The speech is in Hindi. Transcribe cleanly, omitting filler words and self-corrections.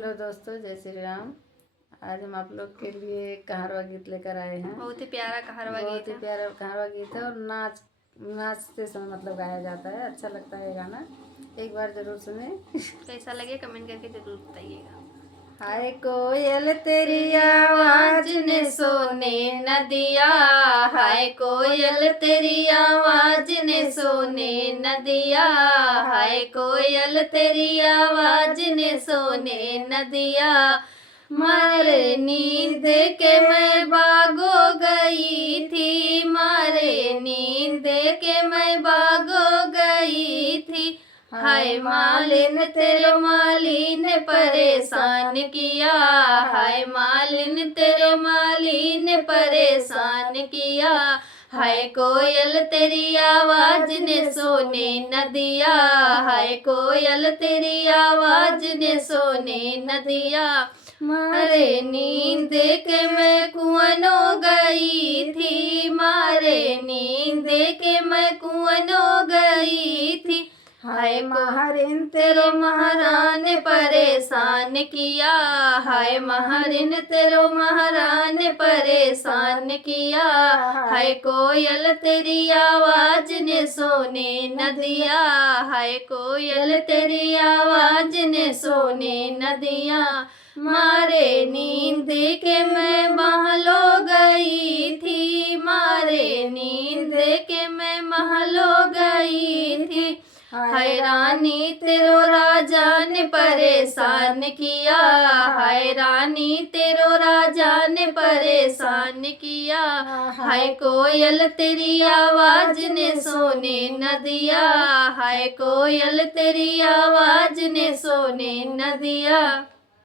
हेलो दोस्तों, जय श्री राम। आज हम आप लोग के लिए एक कहारवा गीत लेकर आए हैं। बहुत ही प्यारा कहारवा बहुत गीत ही है। प्यारा कहारवा गीत है और नाचते समय मतलब गाया जाता है। अच्छा लगता है ये गाना, एक बार जरूर सुने। कैसा लगे कमेंट करके जरूर बताइएगा। हाय कोयल तेरी आवाज ने सोने न दिया, हाय कोयल तेरी आवाज ने सोने न दिया, हाय कोयल तेरी आवाज ने सोने न दिया। मारे नींद के मैं बागो गई थी, मारे नींद के मैं बागो गई थी। हाय मालिन तेरे मालिन परेशान किया, हाय मालिन तेरे मालिन परेशान किया। हाय कोयल तेरी आवाज ने सोने न दिया, हाय कोयल तेरी आवाज ने सोने न दिया। मारे नींद के मैं कुआनो गई थी, मारे नींद के मैं कुआनो गई थी। हाय महारिन तेरो महारान परेशान किया, हाय महारिन तेरो महारान परेशान किया। हाय कोयल तेरी आवाज ने सोने न दिया, हाय कोयल तेरी आवाज ने सोने न दिया। मारे नींद के मैं महलो गई थी, मारे नींद के मैं महलो गई थी। हाय रानी तेरो राजा ने परेशान किया, हाय रानी तेरो राजा ने परेशान किया। हाय कोयल तेरी आवाज ने सोने न दिया, हाय कोयल तेरी आवाज ने सोने न दिया।